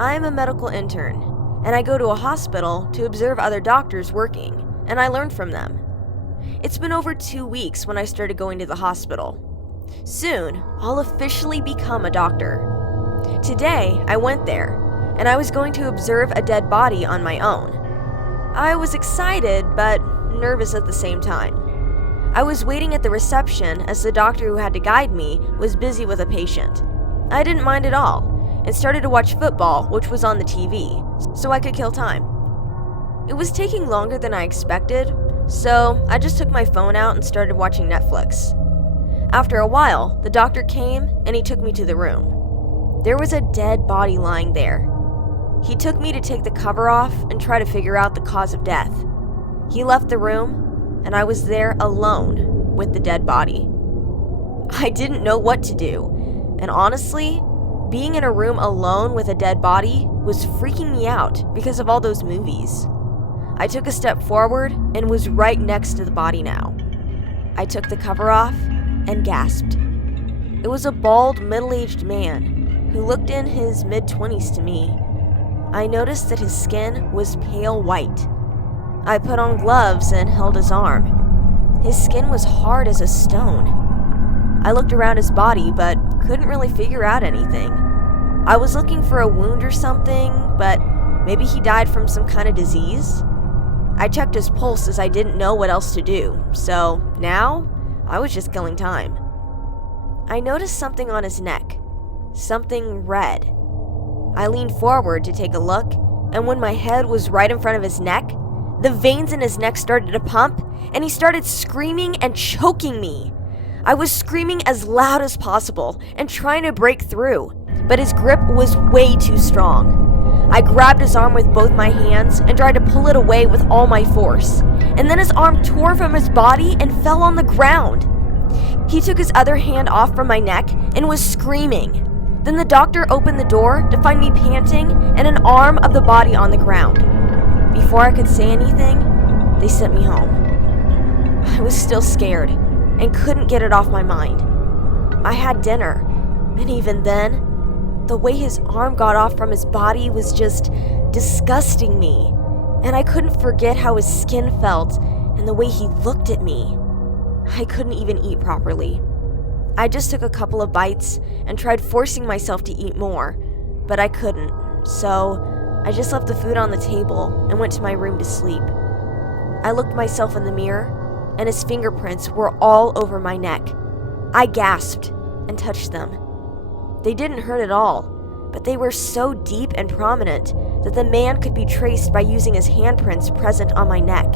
I'm a medical intern, and I go to a hospital to observe other doctors working, and I learn from them. It's been over 2 weeks when I started going to the hospital. Soon, I'll officially become a doctor. Today, I went there, and I was going to observe a dead body on my own. I was excited, but nervous at the same time. I was waiting at the reception as the doctor who had to guide me was busy with a patient. I didn't mind at all, and started to watch football, which was on the TV, so I could kill time. It was taking longer than I expected, so I just took my phone out and started watching Netflix. After a while, the doctor came and he took me to the room. There was a dead body lying there. He took me to take the cover off and try to figure out the cause of death. He left the room, and I was there alone with the dead body. I didn't know what to do, and honestly, being in a room alone with a dead body was freaking me out because of all those movies. I took a step forward and was right next to the body now. I took the cover off and gasped. It was a bald, middle-aged man who looked in his mid-20s to me. I noticed that his skin was pale white. I put on gloves and held his arm. His skin was hard as a stone. I looked around his body but couldn't really figure out anything. I was looking for a wound or something, but maybe he died from some kind of disease. I checked his pulse as I didn't know what else to do, so now I was just killing time. I noticed something on his neck, something red. I leaned forward to take a look, and when my head was right in front of his neck, the veins in his neck started to pump, and he started screaming and choking me. I was screaming as loud as possible and trying to break through, but his grip was way too strong. I grabbed his arm with both my hands and tried to pull it away with all my force, and then his arm tore from his body and fell on the ground. He took his other hand off from my neck and was screaming. Then the doctor opened the door to find me panting and an arm of the body on the ground. Before I could say anything, they sent me home. I was still scared and couldn't get it off my mind. I had dinner, and even then, the way his arm got off from his body was just disgusting me, and I couldn't forget how his skin felt and the way he looked at me. I couldn't even eat properly. I just took a couple of bites and tried forcing myself to eat more, but I couldn't, so I just left the food on the table and went to my room to sleep. I looked myself in the mirror, and his fingerprints were all over my neck. I gasped and touched them. They didn't hurt at all, but they were so deep and prominent that the man could be traced by using his handprints present on my neck.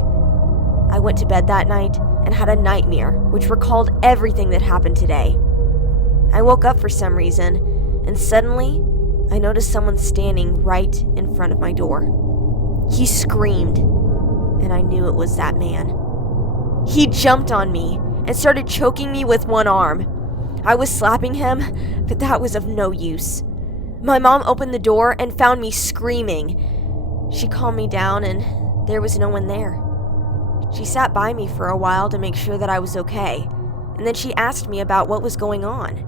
I went to bed that night and had a nightmare which recalled everything that happened today. I woke up for some reason, and suddenly, I noticed someone standing right in front of my door. He screamed, and I knew it was that man. He jumped on me and started choking me with one arm. I was slapping him, but that was of no use. My mom opened the door and found me screaming. She calmed me down, and there was no one there. She sat by me for a while to make sure that I was okay, and then she asked me about what was going on.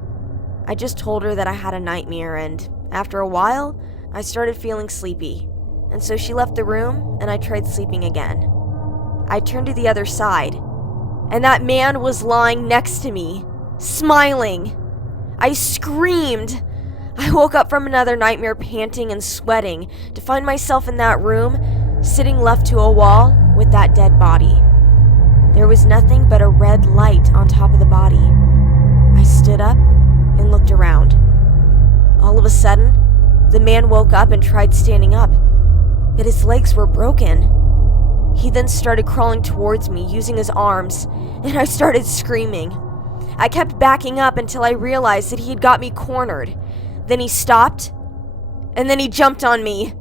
I just told her that I had a nightmare, and after a while, I started feeling sleepy, and so she left the room, and I tried sleeping again. I turned to the other side, and that man was lying next to me, smiling. I screamed. I woke up from another nightmare panting and sweating to find myself in that room, sitting left to a wall with that dead body. There was nothing but a red light on top of the body. I stood up and looked around. All of a sudden, the man woke up and tried standing up, but his legs were broken. He then started crawling towards me using his arms, and I started screaming. I kept backing up until I realized that he had got me cornered. Then he stopped, and then he jumped on me.